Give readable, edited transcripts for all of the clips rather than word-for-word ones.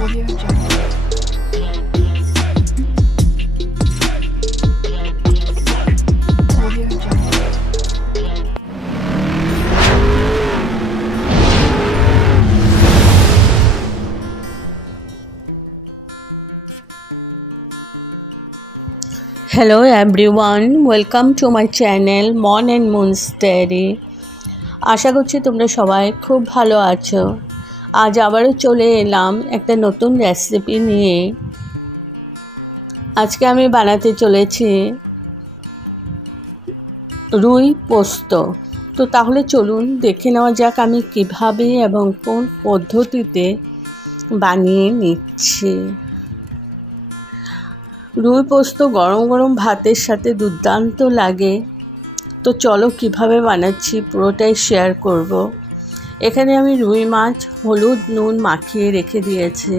Audio Jungle. Audio Jungle. Hello everyone, welcome to my channel Mon and Moon's Diary. আশা করছি তোমরা সবাই খুব ভালো আছো। আজ আবারও চলে এলাম একটা নতুন রেসিপি নিয়ে। আজকে আমি বানাতে চলেছি রুই পোস্ত। তো তাহলে চলুন দেখে নেওয়া যাক আমি কিভাবে এবং কোন পদ্ধতিতে বানিয়ে নিচ্ছি। রুই পোস্ত গরম গরম ভাতের সাথে দুর্দান্ত লাগে। তো চলো কিভাবে বানাচ্ছি পুরোটাই শেয়ার করব। এখানে আমি রুই মাছ হলুদ নুন মাখিয়ে রেখে দিয়েছি।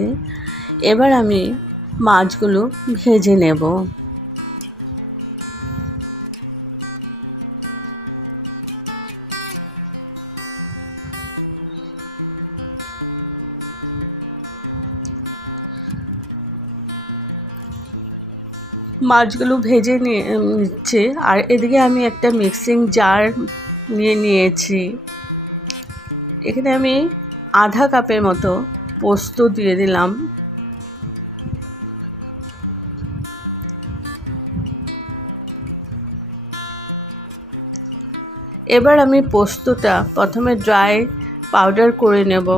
এবার আমি মাছগুলো ভেজে নেব। মাছগুলো ভেজে নিচ্ছে আর এদিকে আমি একটা মিক্সিং জার নিয়েছি। এখানে আমি আধা কাপের মতো পোস্ত দিয়ে দিলাম। এবার আমি পোস্তটা প্রথমে ড্রাই পাউডার করে নেব।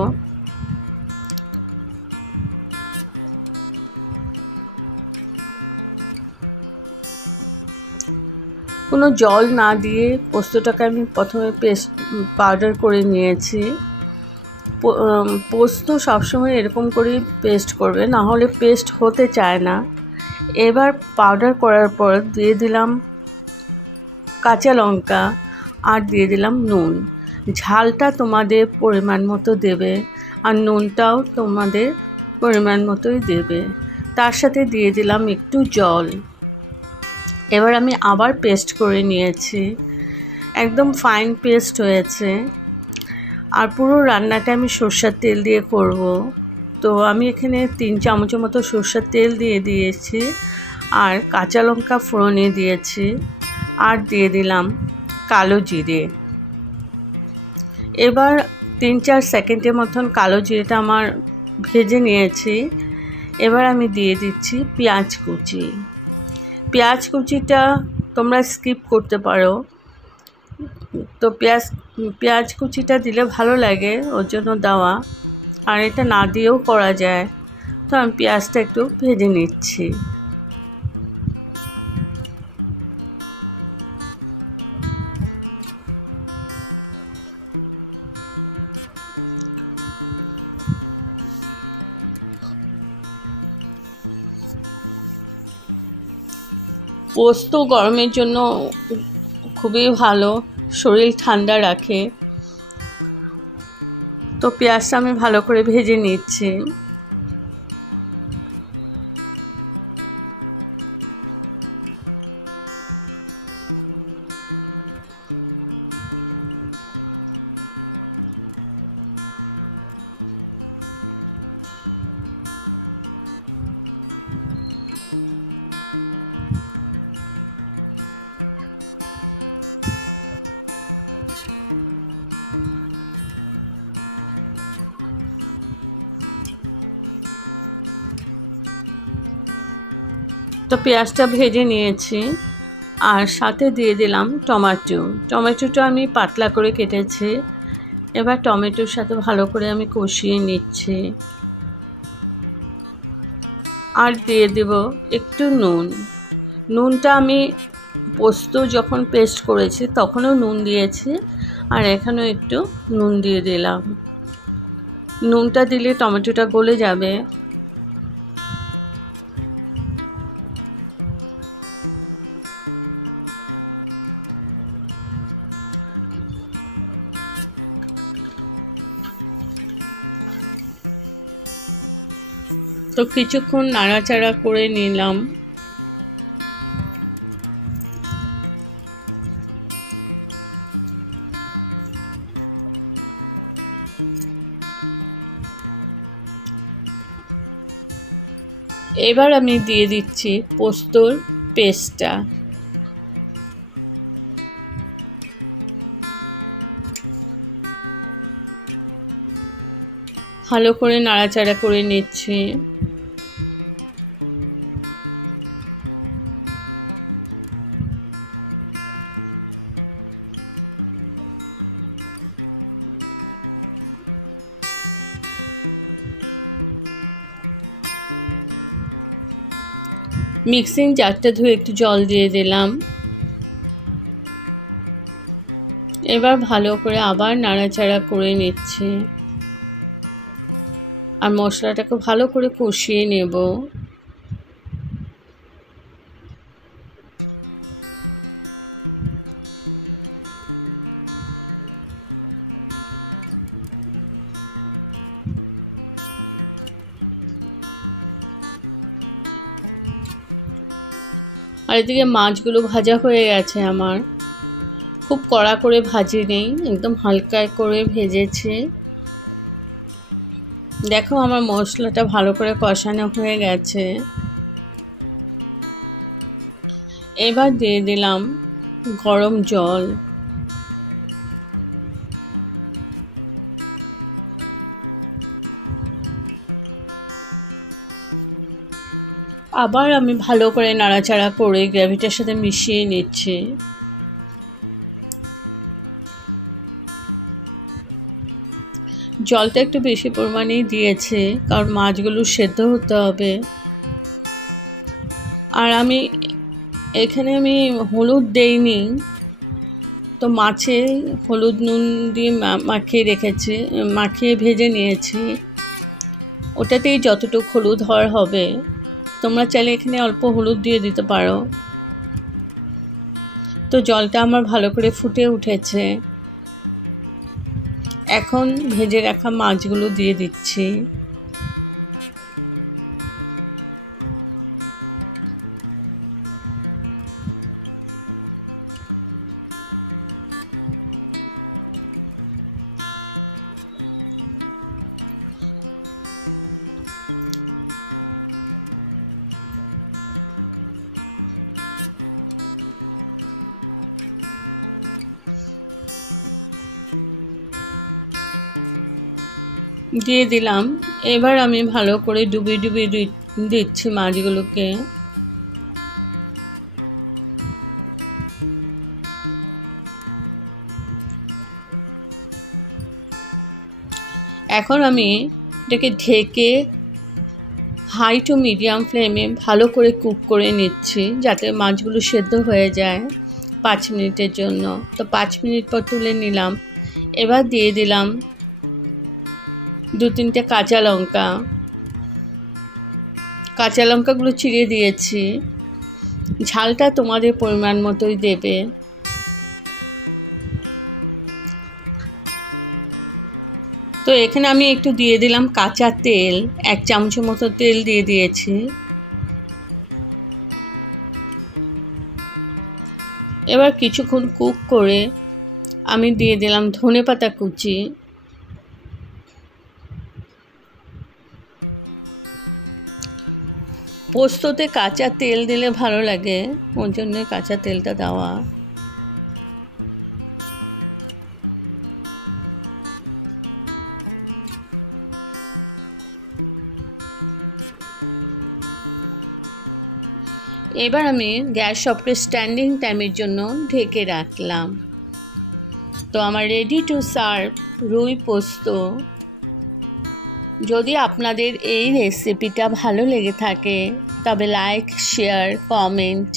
কোনো জল না দিয়ে পোস্তটাকে আমি প্রথমে পাউডার করে নিয়েছি। পোস্ত সবসময় এরকম করেই পেস্ট করবে, না হলে পেস্ট হতে চায় না। এবার পাউডার করার পর দিয়ে দিলাম কাঁচা লঙ্কা আর দিয়ে দিলাম নুন। ঝালটা তোমাদের পরিমাণ মতো দেবে আর নুনটাও তোমাদের পরিমাণ মতোই দেবে। তার সাথে দিয়ে দিলাম একটু জল। এবার আমি আবার পেস্ট করে নিয়েছি, একদম ফাইন পেস্ট হয়েছে। আর পুরো রান্নাটা আমি সরষের তেল দিয়ে করব। তো আমি এখানে 3 চামচের মতো সরষের তেল দিয়ে দিয়েছি আর কাঁচা লঙ্কা ফোড়নে দিয়েছি আর দিয়ে দিলাম কালো জিরে। এবার 3-4 সেকেন্ডের মতন কালো জিরেটা আমার ভেজে নিয়েছি। এবার আমি দিয়ে দিচ্ছি পেঁয়াজ কুচি। পেঁয়াজ কুচিটা তোমরা স্কিপ করতে পারো। তো পেঁয়াজ কুচিটা দিলে ভালো লাগে, ওর জন্য দেওয়া। আর এটা না দিয়েও করা যায়। তো আমি পেঁয়াজটা একটু ভেজে নিচ্ছি। পোস্ত গরমের জন্য খুবই ভালো, শরীর ঠান্ডা রাখে। তো পেঁয়াজটা আমি ভালো করে ভেজে নিচ্ছি। তো পেঁয়াজটা ভেজে নিয়েছি আর সাথে দিয়ে দিলাম টমেটোটা আমি পাতলা করে কেটেছি। এবার টমেটোর সাথে ভালো করে আমি কষিয়ে নিচ্ছি আর দিয়ে দেব একটু নুনটা আমি পোস্ত যখন পেস্ট করেছি তখনও নুন দিয়েছি আর এখানেও একটু নুন দিয়ে দিলাম। নুনটা দিলে টমেটোটা গলে যাবে। তো কিছুক্ষণ নাড়াচাড়া করে নিলাম। এবার আমি দিয়ে দিচ্ছি পোস্তর পেস্টটা। ভালো করে নাড়াচাড়া করে নিচ্ছি। মিক্সিং জারটা ধুয়ে একটু জল দিয়ে দিলাম। এবার ভালো করে আবার নাড়াচাড়া করে নিচ্ছি আর মশলাটাকে ভালো করে কষিয়ে নেব। আর এদিকে মাছগুলো ভাজা হয়ে গেছে আমার, খুব কড়া করে ভাজিনি, একদম হালকা করে ভেজেছি। দেখো আমার মশলাটা ভালো করে কষানো হয়ে গেছে। এবার দিয়ে দিলাম গরম জল। আবার আমি ভালো করে নাড়াচাড়া করে গ্রেভিটার সাথে মিশিয়ে নিচ্ছি। জলটা একটু বেশি পরিমাণেই দিয়েছি, কারণ মাছগুলো সেদ্ধ হতে হবে। আর আমি এখানে হলুদ দেইনি, তো মাছে হলুদ নুন দিয়ে মাখিয়ে ভেজে নিয়েছি, ওটাতেই যতটুকু হলুদ হওয়ার হবে। তোমরা চাইলে এখানে অল্প হলুদ দিয়ে দিতে পারো। তো জলটা আমার ভালো করে ফুটে উঠেছে। এখন ভেজে রাখা মাছগুলো দিয়ে দিচ্ছি। দিয়ে দিলাম। এবার আমি ভালো করে ডুবিয়ে দিচ্ছি মাছগুলোকে। এখন আমি এটাকে ঢেকে হাই টু মিডিয়াম ফ্লেমে ভালো করে কুক করে নিচ্ছি, যাতে মাছগুলো সেদ্ধ হয়ে যায় 5 মিনিটের জন্য। তো 5 মিনিট পর তুলে নিলাম। এবার দিয়ে দিলাম 2-3টে কাঁচা লঙ্কা। কাঁচা লঙ্কাগুলো চিড়ে দিয়েছি। ঝালটা তোমাদের পরিমাণ মতোই দেবে। তো এখানে আমি একটু দিয়ে দিলাম কাঁচা তেল, 1 চামচের মতো তেল দিয়ে দিয়েছি। এবার কিছুক্ষণ কুক করে আমি দিয়ে দিলাম ধনেপাতা কুচি। পোস্ততে কাঁচা তেল দিলে ভালো লাগে, ওর জন্য কাঁচা তেলটা দেওয়া। এবার আমি গ্যাস অফকে স্ট্যান্ডিং টাইমের জন্য ঢেকে রাখলাম। তো আমার রেডি টু সার্ভ রুই পোস্ত। যদি আপনাদের এই রেসিপিটা ভালো লেগে থাকে তবে like, share, comment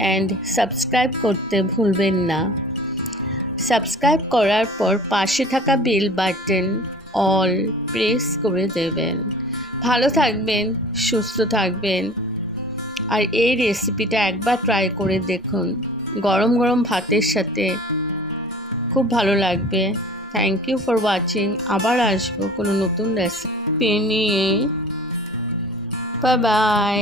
and subscribe করতে ভুলবেন না। সাবস্ক্রাইব করার পর পাশে থাকা বেল বাটন অল প্রেস করে দেবেন। ভালো থাকবেন, সুস্থ থাকবেন। আর এই রেসিপিটা একবার ট্রাই করে দেখুন, গরম গরম ভাতের সাথে খুব ভালো লাগবে। Thank you for watching. আবার আসবো কোনো নতুন রেসিপি নিয়ে। Bye by.